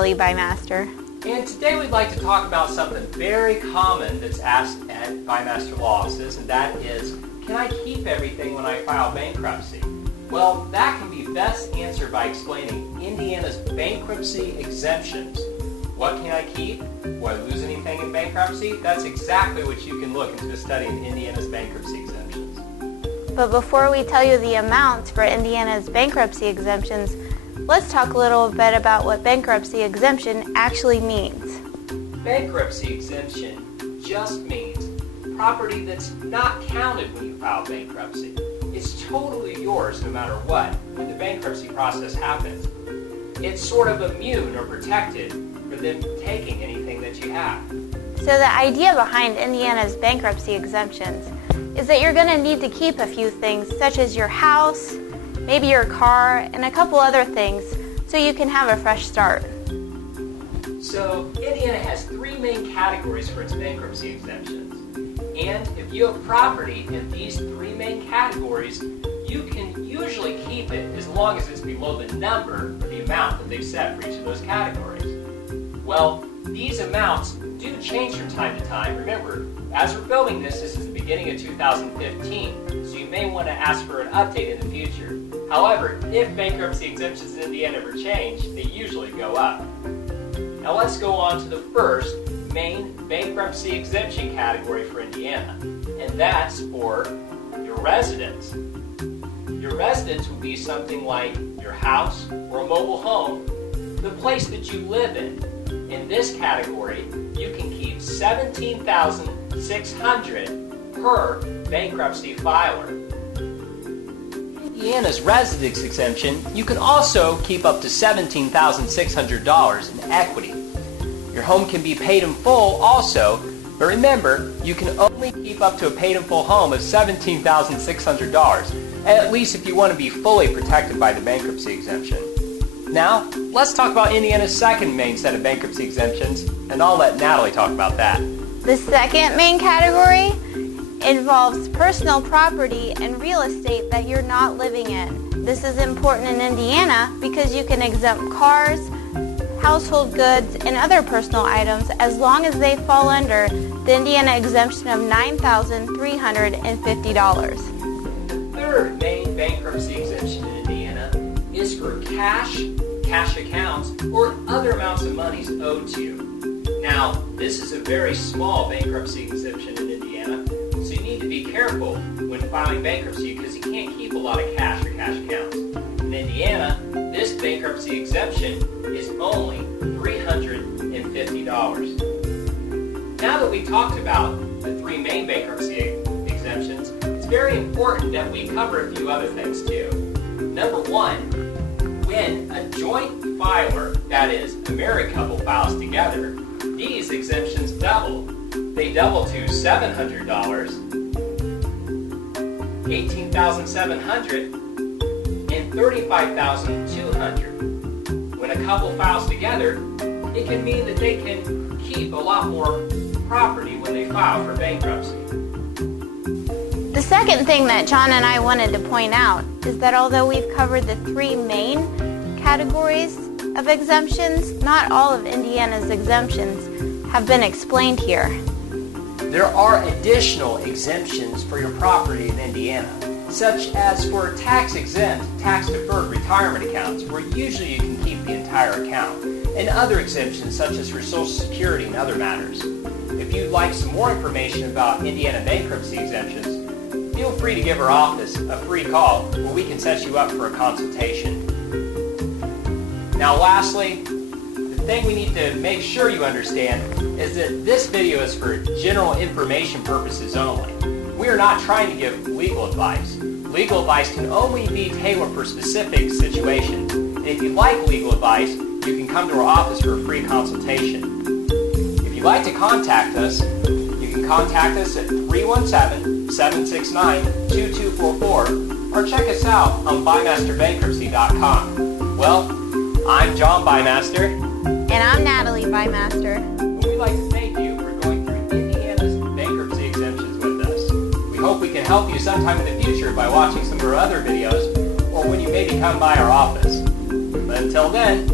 Natalie Bymaster. And today we'd like to talk about something very common that's asked at Bymaster Law Offices, and that is, can I keep everything when I file bankruptcy? Well, that can be best answered by explaining Indiana's bankruptcy exemptions. What can I keep? Will I lose anything in bankruptcy? That's exactly what you can look into a study in Indiana's bankruptcy exemptions. But before we tell you the amounts for Indiana's bankruptcy exemptions, let's talk a little bit about what bankruptcy exemption actually means. Bankruptcy exemption just means property that's not counted when you file bankruptcy. It's totally yours no matter what when the bankruptcy process happens. It's sort of immune or protected for them taking anything that you have. So the idea behind Indiana's bankruptcy exemptions is that you're going to need to keep a few things such as your house, maybe your car, and a couple other things so you can have a fresh start. So Indiana has three main categories for its bankruptcy exemptions. And if you have property in these three main categories, you can usually keep it as long as it's below the number or the amount that they've set for each of those categories. Well, these amounts do change from time to time. Remember, as we're filming this is the beginning of 2015, so you may want to ask for an update in the future. However, if bankruptcy exemptions in Indiana ever change, they usually go up. Now let's go on to the first main bankruptcy exemption category for Indiana, and that's for your residence. Your residence would be something like your house or a mobile home, the place that you live in. In this category, you can keep $17,600 per bankruptcy filer. Indiana's residence exemption, you can also keep up to $17,600 in equity. Your home can be paid in full also, but remember, you can only keep up to a paid in full home of $17,600, at least if you want to be fully protected by the bankruptcy exemption. Now, let's talk about Indiana's second main set of bankruptcy exemptions, and I'll let Natalie talk about that. The second main category involves personal property and real estate that you're not living in. This is important in Indiana because you can exempt cars, household goods, and other personal items as long as they fall under the Indiana exemption of $9,350. The third main bankruptcy exemption in Indiana is for cash accounts, or other amounts of monies owed to you. Now, this is a very small bankruptcy exemption in Indiana, so you need to be careful when filing bankruptcy because you can't keep a lot of cash or cash accounts. In Indiana, this bankruptcy exemption is only $350. Now that we talked about the three main bankruptcy exemptions, it's very important that we cover a few other things too. Number one, when a joint filer, that is, a married couple, files together, these exemptions double. They double to $700, $18,700, and $35,200. When a couple files together, it can mean that they can keep a lot more property when they file for bankruptcy. The second thing that John and I wanted to point out is that although we've covered the three main categories of exemptions, not all of Indiana's exemptions have been explained here. There are additional exemptions for your property in Indiana, such as for tax-exempt, tax-deferred retirement accounts, where usually you can keep the entire account, and other exemptions such as for Social Security and other matters. If you'd like some more information about Indiana bankruptcy exemptions, feel free to give our office a free call where we can set you up for a consultation. Now lastly, the thing we need to make sure you understand is that this video is for general information purposes only. We are not trying to give legal advice. Legal advice can only be tailored for specific situations. And if you'd like legal advice, you can come to our office for a free consultation. If you'd like to contact us, you can contact us at 317-769-2244 or check us out on bymasterbankruptcy.com. Well, I'm John Bymaster. And I'm Natalie Bymaster. And we'd like to thank you for going through Indiana's bankruptcy exemptions with us. We hope we can help you sometime in the future by watching some of our other videos or when you maybe come by our office. But until then,